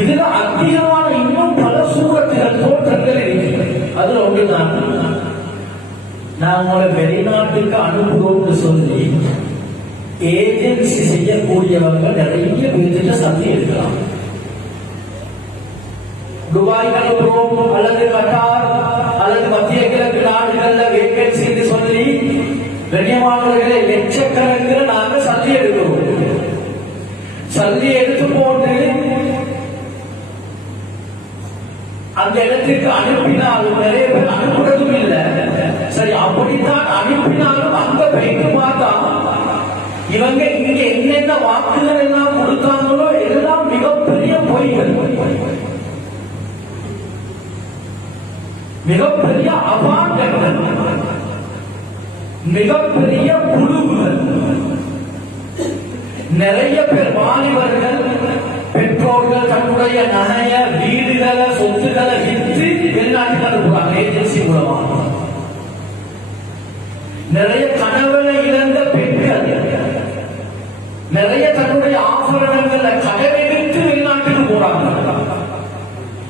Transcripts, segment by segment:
இதுல அதிகமான இன்னும் பல சூரத்துகள் தோற்றங்கள் இருக்கிறது. அதுல ஒன்றுதான் நான் உங்களை வெளிநாட்டுக்கு அனுப்புறோம்னு சொல்லி ஏஜென்சி செய்யக்கூடியவங்க நிறைய பேர்கிட்ட சந்தி எடுக்கலாம். துபாய்க்கு அனுப்புறோம் அல்லது கட்டார் அல்லது மத்திய கிழக்கு நாடுகள்ல வேகன்சி சொல்லி கண்ணியமானவர்களை லட்சக்கணக்கில் நாங்க சந்தி எடுக்கிறோம். சந்தி எடுத்து போட்டு அந்த இடத்துக்கு அனுப்பினாலும் நிறைய பேர் அனுப்புறதும் இல்லை. சரி, அப்படித்தான் அனுப்பினாலும் அங்க போயிட்டு பார்த்தா இவங்க இங்க என்னென்ன வாக்குகள் எல்லாம் கொடுத்தாங்களோ எல்லாம் மிகப்பெரிய பொய்கள், மிகப்பெரிய அபாண்டங்கள், மிகப்பெரிய புழுவுகள். நிறைய பேர் வாலிபர்கள் பெற்றோர்கள் தன்னுடைய நகைய வீடுகளை சொத்துக்களை விற்று வெளிநாட்டுக்கு அனுப்புறாங்க ஏஜென்சி மூலமா. நிறைய கணவனை இழந்த பெண்கள் நிறைய தன்னுடைய ஆபரணங்களை கடனெடுத்து வெளிநாட்டுக்கு போறாங்க.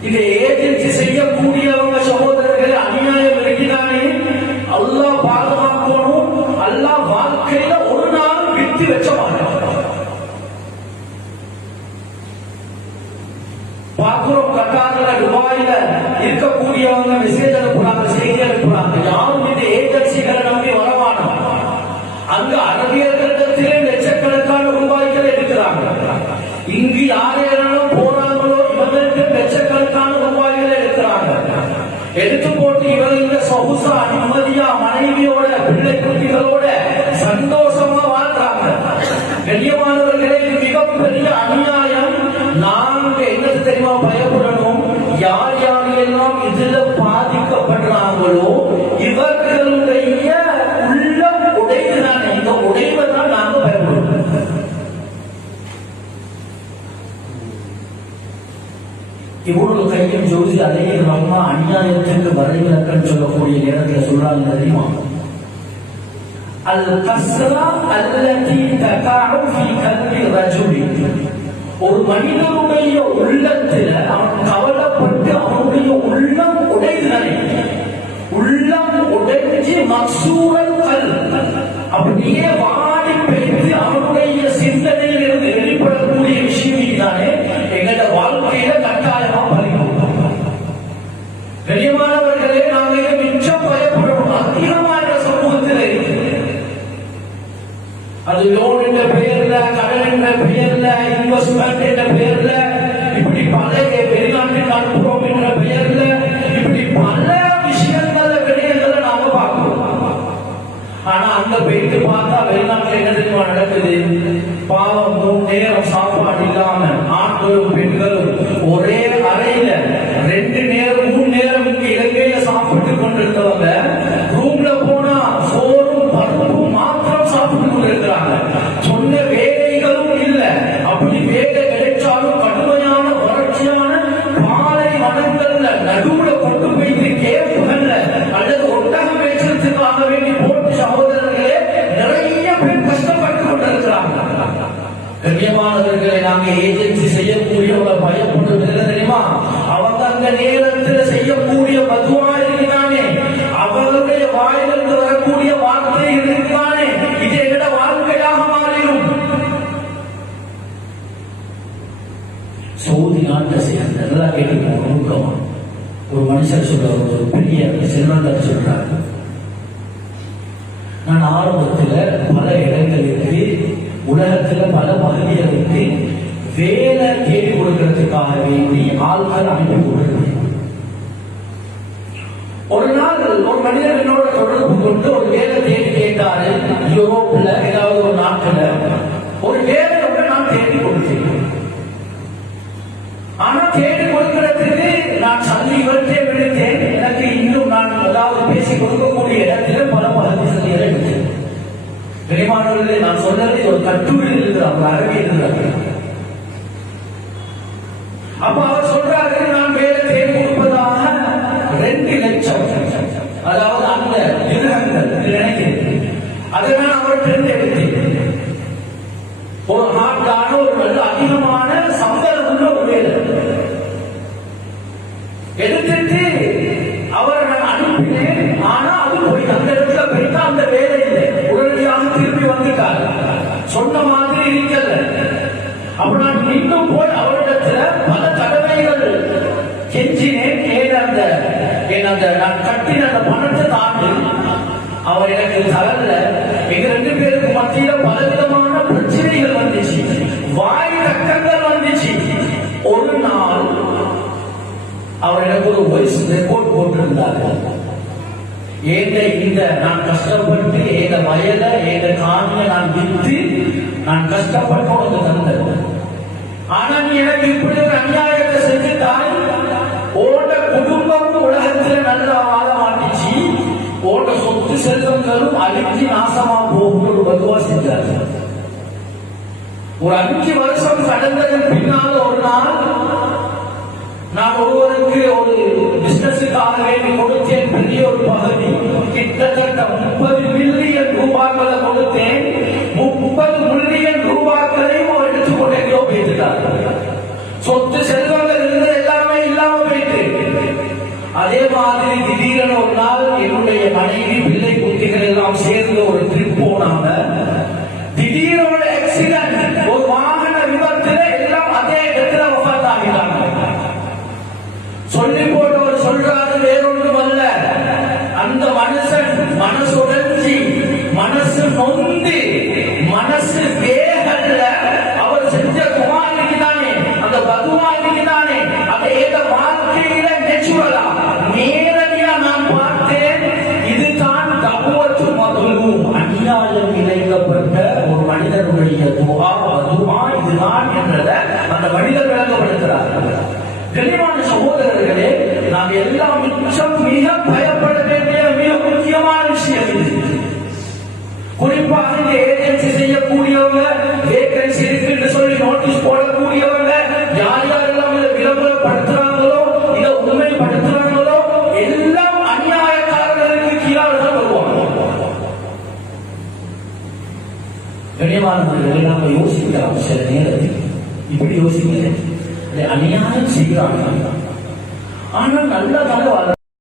இது ஏஜென்சி செய்யக்கூடியவங்க சகோதரர்கள் அநியாயம் இருக்கிறானே, அல்லாஹ் பாதுகாக்கணும். அல்லாஹ் வாழ்க்கையில ஒரு நாள் விட்டு வச்ச மாட்டாங்க. பாக்குறோம் கட்டார்ல துபாயில இருக்கக்கூடியவங்க மெசேஜ் அனுப்புறாங்க, செய்தி அனுப்புறாங்க. யாரும் இந்த ஏஜென்சிகளை நம்பி வரவானோம். அங்க அரபியர்களிடத்திலே லட்சக்கணக்கான ரூபாய்கள் இருக்கிறாங்க. இங்கு யாரெல்லாம் போறாங்களோ இவங்களுக்கு லட்சக்கணக்கான ரூபாய்கள் இருக்கிறாங்க. எடுத்து போட்டு இவங்க சொகுசா நிம்மதியா மனைவியோட பிள்ளை குட்டிகளோட சந்தோஷமா வாழ்றாங்க. கண்ணியமானவர்களே, இது மிகப்பெரிய அநியாயம். நாங்க என்ன தெரியுமா பயப்படணும்? யார் யாரெல்லாம் இதுல பாதிக்கப்படுறாங்களோ இவர்களுடைய உள்ளம் உடைவுதான். இந்த உடைவுதான் நாங்க பயப்படணும். இவ்வளவு கையும் ஜோதி அதே அம்மா அநியாயத்துக்கு வரைவிலக்கன்னு சொல்லக்கூடிய நேரத்தில் சொல்றாங்க தெரியுமா? அல் கஸ்ரா அல்லதி தகாஉ ஃபீ கல்பி ரஜுலி. ஒரு மனிதனுடைய உள்ளத்தில் அவன் கவலைப்பட்டு அவனுடைய உள்ளம் உடைந்தனை, உள்ளம் உடைஞ்சு மக்சூரல் கல் அப்படியே வாடி பெய்து அவனுடைய சிந்தனையில் இருந்து வெளிப்படக்கூடிய விஷயம் தானே எங்களோட வாழ்க்கையில கட்டாயமா பலிக்கும். கண்ணியமானவர்களே, நாங்கள் மிச்சம் பயப்படணும். அதிகமான சமூகத்தில் இருக்கு. அது லோன் என்ற பெயர்ல, கடன் என்ற பெயர்ல, இன்வெஸ்ட்மெண்ட் என்ற பெயர்ல, இப்படி பல வெளிநாட்டுக்கு அனுப்புறோம் என்ற பெயர்ல, இப்படி பல விஷயங்கள விடயங்களை நாம பார்க்கிறோம். ஆனா அங்க போயிட்டு பார்த்தா வெளிநாட்டுல என்ன தெரியுமா நடக்குது? பாவம் 3 நேரம் சாப்பாடு இல்லாம ஆண்களும் பெண்களும் ஒரே அறையில 2 நேரம் 3 நேரம் இலங்கையில சாப்பிட்டு கொண்டிருக்கிறவங்க ரூம்ல போனா சோறும் பருப்பும் மாத்திரம் சாப்பிட்டு கொண்டிருக்கிறாங்க. சொன்ன வேலைகளும் இல்ல. அப்படி வேலை கிடைச்சாலும் கடுமையான வறட்சியான பாலை வனங்கள்ல நடுவுல கொண்டு போயிட்டு கேப்புகள்ல அல்லது ஒட்டகம் பேசுறதுக்காக வேண்டி போட்டு சகோதரர்களே நிறைய பேர் கஷ்டப்பட்டு கொண்டிருக்கிறாங்க. கண்ணியமானவர்களை, நாங்க ஏஜென்சி செய்யக்கூடியவங்க பயப்படுவது என்ன தெரியுமா? அவங்க அந்த நேரத்தில் செய்யக்கூடிய பதுவா இருக்கிறானே, அவர்களுடைய வாயிலிருந்து வரக்கூடிய வார்த்தை இருக்கிறானே, இது எங்கட வாழ்க்கையாக மாறிடும். சவுதி நாட்டை சேர்ந்த நல்லா கேட்டு நுணுக்கமா ஒரு மனுஷர் சொல்றாரு, ஒரு பெரிய செல்வந்தர் சொல்றாரு, நான் ஆரம்பத்தில் பல இடங்களுக்கு உலகத்துல பல பகுதிகளுக்கு வேலை தேடி கொடுக்கிறதுக்காக வேண்டி ஆள்கள் அனுப்பி கொடுக்கிறேன். ஒரு நாள் ஒரு மனிதர் என்னோட தொடர்பு கொண்டு ஒரு வேலை தேடி கேட்டாரு. யூரோப்ல ஏதாவது ஒரு நாட்டுல ஒரு வேலையோட நான் தேடி கொடுத்தேன். ஆனா தேடி கொடுக்கிறதுக்கு நான் சந்தி இவற்றை விடுத்தேன். எனக்கு இன்னும் நான் ஏதாவது பேசி கொடுக்கக்கூடிய இடத்துல பல பகுதி சந்திகளை எடுத்தேன். கனிமானவர்களே, நான் சொன்னது ஒரு கட்டுரை எழுதுறாங்க, அரபி எழுதுறாங்க. அப்ப அவர் சொல்றாரு, நான் வேலை தேடி கொடுப்பதாக 2 லட்சம், அதாவது அந்த திருகங்கள் நினைக்கிறேன். அதை நான் அவர்கிட்ட எடுத்தேன். ஒரு ஹார்டான ஒரு அதிகமான சம்பளம் உள்ள ஒரு வேலை. அப்ப நான் இன்னும் போய் அவரிடத்துல பல தடவைகள் கெஞ்சினேன். நான் கட்டின அந்த பணத்தை தாண்டி அவர் எனக்கு தரல. எங்க 2 பேருக்கு மத்தியில பலவிதமான பிரச்சனைகள் வந்துச்சு, வாய் தக்கங்கள் வந்துச்சு. ஒரு நாள் அவர் எனக்கு ஒரு வாய்ஸ் ரெக்கார்ட் போட்டிருந்தார். நான் கஷ்டப்பட்டு எங்க வயலை எங்க காணியை நான் வித்து நான் கஷ்டப்பட்டு உனக்கு தந்தேன். ஆனா நீ எனக்கு இப்படி ஒரு அநியாயத்தை செஞ்சுட்டாய். ஓட குடும்பம் உலகத்துல நல்லா வாழ மாட்டிச்சு, ஓட சொத்து செல்வங்களும் அழிஞ்சு நாசமா போகும் ஒரு பதுவா செஞ்சார். ஒரு 5 வருஷம் கடந்ததன் பின்னால் ஒரு நாள் நான் ஒருவருக்கு ஒரு பிசினஸுக்காக வேண்டி கொடுத்தேன். பெரிய ஒரு பகுதி, கிட்டத்தட்ட 30 மில்லியன் ரூபாய்களை கொடுத்தேன். 30 மில்லியன் ரூபாய்களையும் அவர் எடுத்துக்கொண்டு எங்கேயோ போயிட்டார். சொத்து செல்வங்கள் இருந்து எல்லாமே இல்லாம போயிட்டு. அதே மாதிரி திடீரென ஒரு நாள் என்னுடைய மனைவி பிள்ளை குட்டிகள் எல்லாம் சேர்ந்து ஒரு ட்ரிப் போனாங்க. திடீரென ஆக்சிடென்ட், ஒரு வாகன விபத்துல எல்லாம் அதே இடத்துல வஃபாத் ஆகிட்டாங்க. சொல்லி போட்டவர் சொல்றாரு, வேறொன்றும் அல்ல, அந்த மனுஷன் மனசு உடைஞ்சி மனசு நொந்து மனசு வேகல்ல, அவர் செஞ்ச குமாரிக்கு தானே, அந்த பகவானுக்கு தானே, அதை ஏத வாழ்க்கையில நெச்சுவலா நேரடியா நான் பார்த்தேன். இதுதான் தபுவத்து மதுவும், அநியாயம் இணைக்கப்பட்ட ஒரு மனிதனுடைய துவா மதுவா இதுதான் என்றதை அந்த மனிதர் விளங்கப்படுத்துகிறார். கனிவான சகோதரர்களே, நாம் எல்லாம் மிக பயப்பட வேண்டிய மிக முக்கியமான விஷயம் இது. குறிப்பாக இந்த ஏஜென்சி செய்யக்கூடியவங்க, வேகன்சி இருக்கு என்று சொல்லி நோட்டீஸ் போடக்கூடியவங்க, யார் யாரெல்லாம் இதை விளம்பரப்படுத்துறாங்களோ, இதை உண்மைப்படுத்துறாங்களோ, எல்லாம் அநியாயக்காரர்களுக்கு கீழாக தான் வருவாங்க. கனிவானவர்களை நாம யோசிக்கலாம். சில நேரத்தில் இப்படி யோசிக்கிறேன், அநியாயம் செய்கிறாங்க, ஆனால் நல்ல தலை